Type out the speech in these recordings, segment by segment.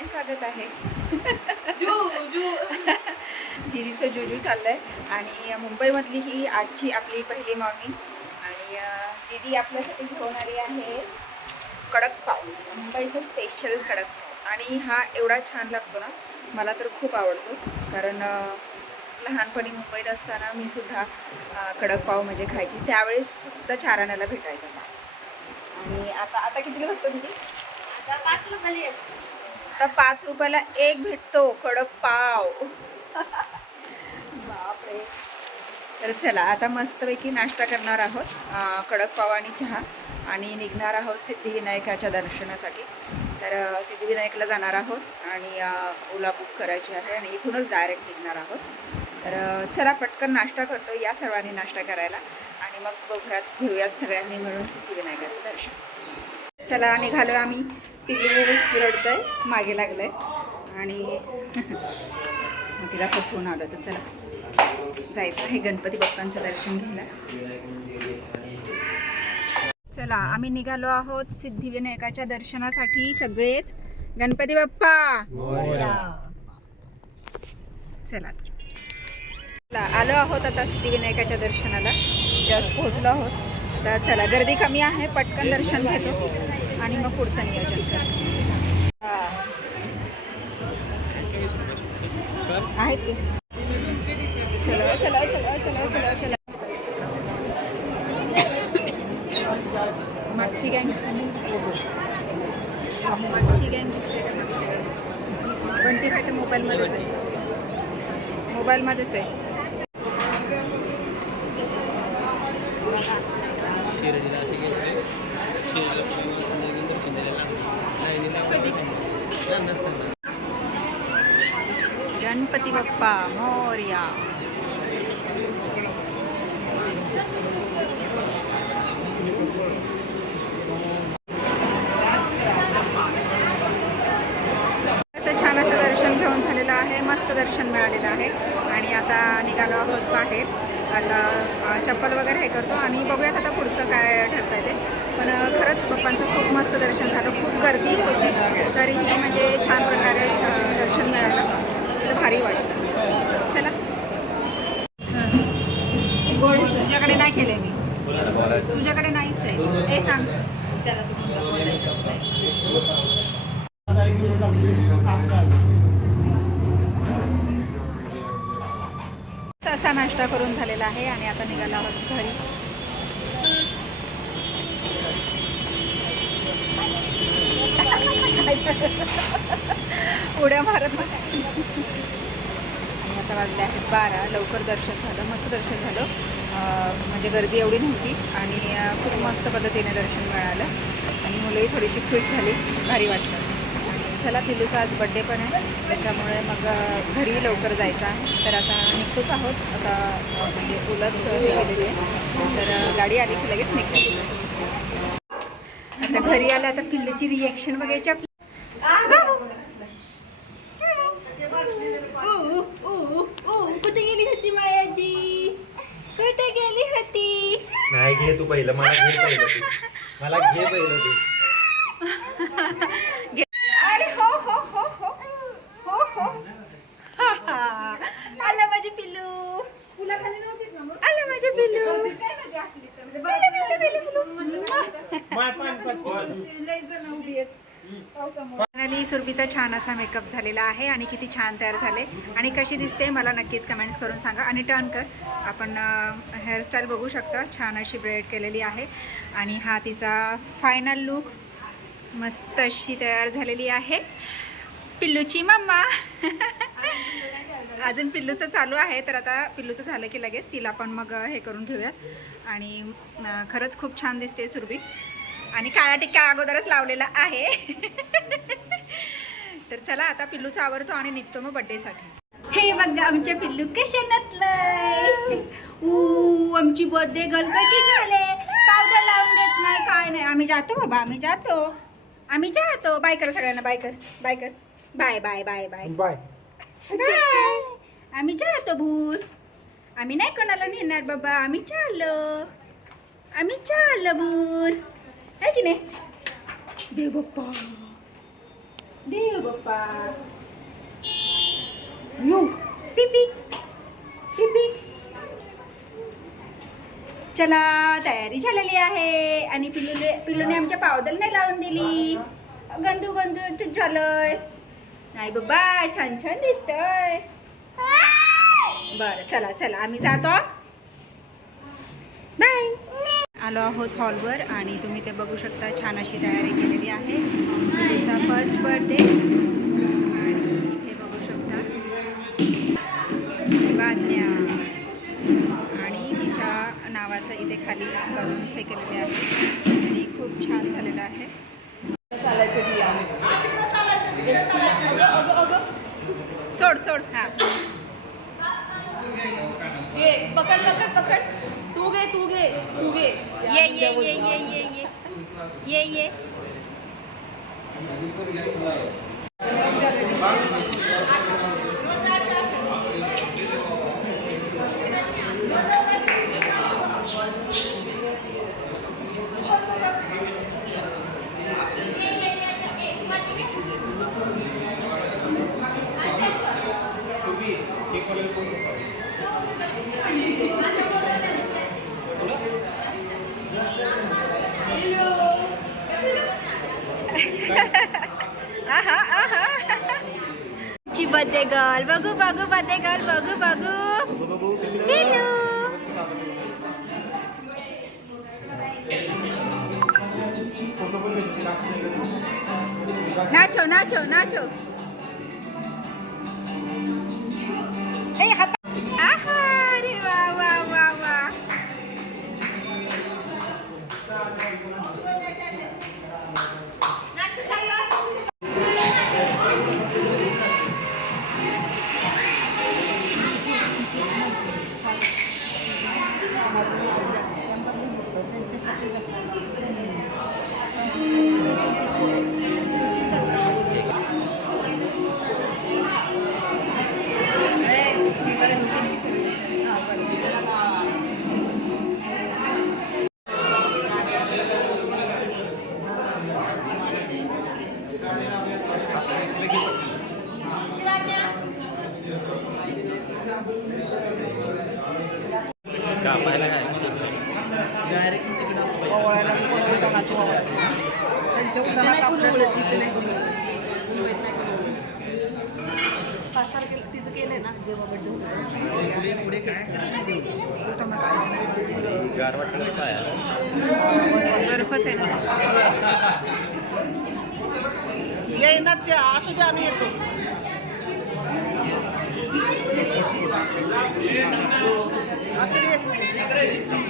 नव्याने स्वागत आहे. दिदीचं जुजू चाललंय. आणि मुंबईमधली ही आजची आपली पहिली मॉर्निंग आणि दिदी आपल्यासाठी आली आहे कडक पाव. मुंबईचं स्पेशल कडक पाव. आणि हा एवढा छान लागतो ना मला तर खूप आवडतो. कारण लहानपणी मुंबईत असताना मी सुद्धा कडक पाव म्हणजे खायची. त्यावेळेस फक्त चार आण्याला भेटायचा आणि आता आता कितीला भेटतो दिदी? आता पाच रुपयाला. आता पाच रुपयाला एक भेटतो कडक पाव. बापरे. तर चला आता मस्तपैकी नाश्ता करणार आहोत. कडक पाव आणि चहा. आणि निघणार आहोत सिद्धिविनायकाच्या दर्शनासाठी. तर सिद्धिविनायकला जाणार आहोत आणि ओला बुक करायची आहे आणि इथूनच डायरेक्ट निघणार आहोत. तर चला पटकन नाश्ता करतो या सर्वांनी नाश्ता करायला. आणि मग बघूयात घेऊयात सगळ्यांनी मिळून सिद्धिविनायकाचं दर्शन. चला निघालो आम्ही. पिल्लू रडतंय मागे लागलंय. आणि मग तिला फसवून आलो. तर चला जायचं आहे. गणपती बाप्पांचं दर्शन घ्यायला. चला आम्ही निघालो आहोत सिद्धिविनायकाच्या दर्शनासाठी सगळेच. गणपती बाप्पा. चला आलो आहोत आता सिद्धिविनायकाच्या दर्शनाला. जस्ट पोहोचलो आहोत. आता चला गर्दी कमी आहे. पटकन दर्शन घेतो. आणि मग पुढचं नियोजन कर. हा. की? चलो चलो चलो चलो चलो चलो. मागची गँग मागची गँग दिसते का मागची बंटी फाटे मोबाईलमध्येच आहे मोबाईलमध्येच आहे. शिर्डीला असे गेले. शिर्डीला गणपती बाप्पा मोर्या. छान असं दर्शन घेऊन झालेलं आहे मस्त दर्शन मिळालेलं आहे. आणि आता निघालो आहोत बाहेर. आता चप्पल वगैरे हे करतो आणि बघूयात आता पुढचं काय ठरतं ते. पण खरंच पप्पांचं खूप मस्त दर्शन झालं. खूप गर्दी होती. तरीही म्हणजे छान प्रकारे दर्शन मिळालं. तर भारी वाटतं चला. तुझ्याकडे नाही केले मी. तुझ्याकडे नाहीच आहे. हे सांग. त्याला तू असा नाश्ता करून झालेला आहे आणि आता निघाला आहोत घरी. उड्या मारत आणि आता वाजले आहेत बारा. लवकर दर्शन झालं मस्त दर्शन झालं. म्हणजे गर्दी एवढी नव्हती आणि खूप मस्त पद्धतीने दर्शन मिळालं. आणि मुलंही थोडीशी फिट झाली. भारी वाटलं. चला पिलूचा आज बड्डे पण आहे. त्याच्यामुळे मग घरी लवकर जायचं आहे. तर आता निघतोच आहोत. आता म्हणजे उलट हे केलेली आहे. तर गाडी आली की लगेच निघतो. आता घरी आलं आता पिल्लूची रिॲक्शन बघायची आपली. कुठे गेली होती मायाजी? कुठे गेली होती? नाही घे तू पहिलं. मला घे पहिलं मला घे पहिलं तू अरे हो हो हो हो हो हो हा, हा. आलं माझे पिल्लू आलं माझे पिल्लू आलं माझं पिल्लू. फायनली सुरभीचा छान असा मेकअप झालेला आहे आणि किती छान तयार झाले. आणि कशी दिसते मला नक्कीच कमेंट्स करून सांगा. आणि टर्न कर. आपण हेअरस्टाईल बघू शकता. छान अशी ब्रेड केलेली आहे. आणि हा तिचा फायनल लुक मस्त अशी तयार झालेली आहे. पिल्लूची मम्मा. अजून पिल्लूचं चालू आहे. तर आता पिल्लूचं झालं की लगेच तिला पण मग हे करून घेऊयात. आणि खरंच खूप छान दिसते सुरभी. आणि काळा टिक्का अगोदरच लावलेला आहे. तर चला आता पिल्लूचा आवडतो आणि निघतो मग बड्डेसाठी हे बघा आमच्या पिल्लू कशा नटलंय. ऊ आमची बर्थडे गर्ल कशी झाले. पावडर लावून देत नाही काय नाही. आम्ही जातो बाबा आम्ही जातो. आम्ही जातो. बाय कर सगळ्यांना बाय कर बाय कर. Bye bye bye bye. Bye. Bye. आम्ही जातो भूर. आम्ही नाही कोणाला नेणार बाबा आम्ही चाललो. आम्ही चाललो भूर. आहे की नाही? देव बाप्पा देव बाप्पा यू। पिपी। पिपी। चला तयारी झालेली आहे. आणि पिल्लूने पिल्लूने आमच्या पावदल नाही लावून दिली. गंदू गंदू झालंय नाही बाबा छान छान दिसतंय. बरं चला चला आम्ही जातो आलो आहोत हॉलवर आणि तुम्ही ते बघू शकता. छान अशी तयारी केलेली आहे. तिचा फर्स्ट बर्थडे आणि इथे बघू शकता. शिवाज्ञा आणि तिच्या नावाचं इथे खाली बलून्स हे केलेले आहे. आणि खूप छान झालेलं आहे. सोड सोड हां. पकड पकड पकड. तू घे तू घे तू घे ये ये ये ये ये ये ये ये आहा birthday girl. Bagu bagu birthday girl. Bagu bagu. Hello. Nacho, Nacho, Nacho. Hey, hat नाही कोणी उडत. पाच तारखेला तिचं केलंय ना जेव्हा बड्डे पुढे काय करत नाही बर्फच आहे ना. जे असू दे आम्ही येतो. असू दे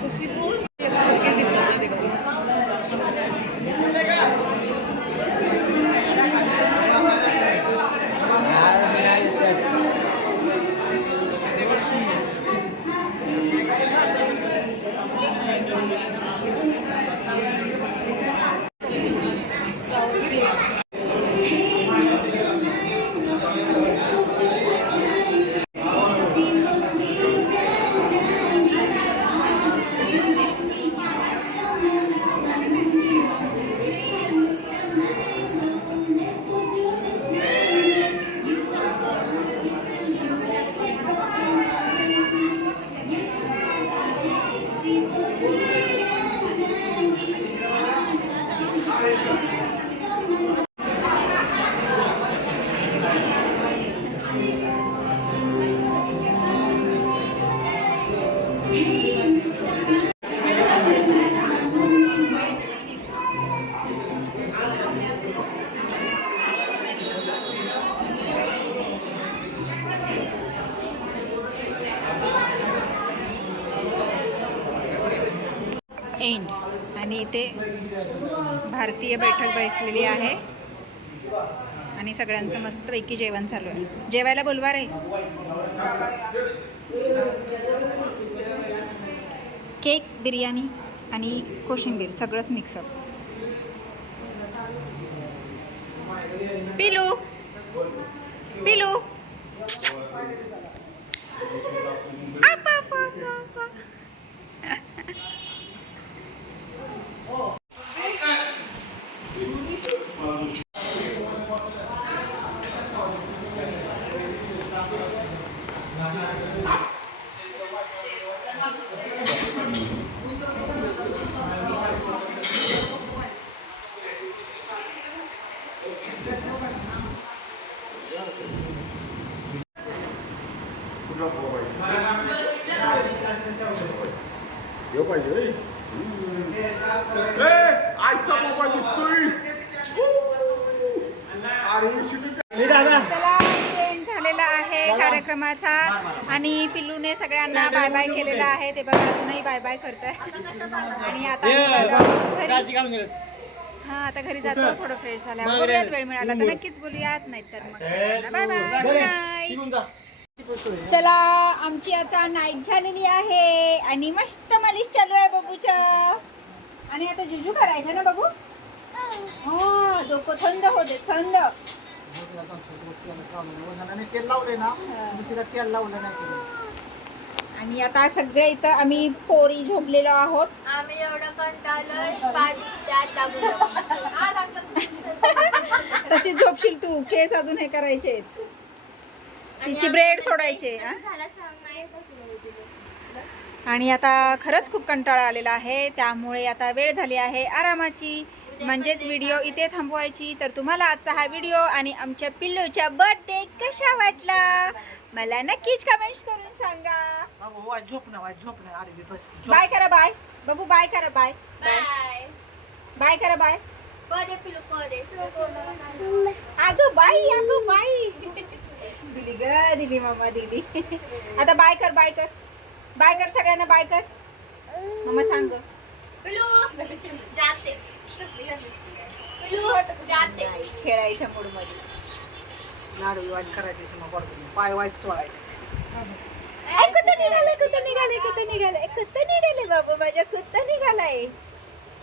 possível इथे भारतीय बैठक बसलेली आहे. आणि सगळ्यांचं मस्तपैकी जेवण चालू आहे. जेवायला बोलवा रे. केक बिर्याणी आणि कोशिंबीर सगळंच मिक्सअप पिलू. पिलू. आईचा मोबाईल दिसतोय अरे चला एंड झालेला आहे कार्यक्रमाचा. आणि पिल्लूने सगळ्यांना बाय बाय केलेला आहे. ते बघा अजूनही बाय बाय करताय. आणि आता घरी हा आता घरी जातो. थोडं फ्रेश झाल्यावर बोलूयात वेळ मिळाला तर नक्कीच बोलूयात नाही तर मग बाय बाय चला. आमची आता नाईट झालेली आहे. आणि मस्त मालिश चालू आहे बाबूच्या. आणि आता जुजू करायचं ना बाबू? हा डोकं थंड होते थंड. तेल लावले ना मी तिला तेल लावलं नाही तिने. आणि आता सगळे इथं आम्ही पोरी झोपलेलो आहोत. आम्ही एवढं तशी झोपशील तू केस अजून हे करायचे तिची ब्रेड सोडायचे हा? आणि आता खरंच खूप कंटाळा आलेला आहे त्यामुळे आता वेळ झाली आहे आरामाची. म्हणजेच व्हिडिओ इथे थांबवायची. तर तुम्हाला आजचा हा व्हिडिओ आणि आमच्या पिल्लूच्या बर्थडे कशा वाटला? मला नक्कीच कमेंट्स करून सांगा. झोप ना वाय झोप ना. अरे मी बस झोप. बाय करा बाय बाबू बाय करा बाय बाय बाय करा बाय पदे पिलू पदे. अगं बाई अगं बाई. दिली ग दिली मामा दिली. आता बाय कर बाय कर. बाय कर सगळ्यांना बाय कर. मम्मा सांग खेळायच्या मूडमध्ये. लाडू वाट करायची मग पाय वाईट सोडायचे. कुठं निघाले कुठं निघाले कुठं निघाले. कुठं निघाले बाबा माझ्या कुठं निघालाय.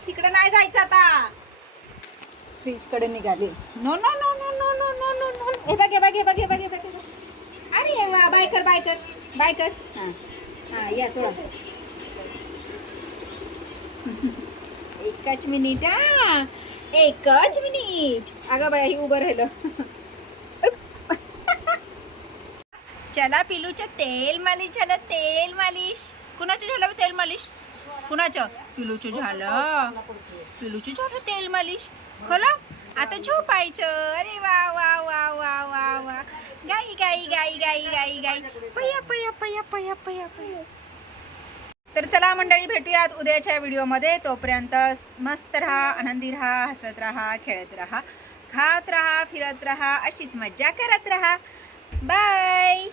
तिकडे नाही जायचं आता. फ्रीजकडे निघाले. No no no no no no no no no हे बघ हे बघ हे बघ हे बघ हे बघ. हे बायकर बायकर वा हां. हां या थोडा. एकच मिनिट हा. एकच मिनिट. अगं बाय ही उभं राहिलं. चला पिलूचं तेल मालिश झालं तेल मालिश. कुणाचं झालं तेल मालिश? कुणाचं? पिलूचं झालं. पिलूचं झालं तेल मालिश. खरं आता झोपायचं. अरे वा वा वा वा वा वा. गाई गाई गाई गाई गाई गाई पया पया पया पया पया पया. तर चला मंडळी भेटूयात उद्याच्या व्हिडिओमध्ये. तोपर्यंत मस्त राहा आनंदी राहा हसत राहा खेळत राहा खात राहा फिरत राहा अशीच मज्जा करत राहा. बाय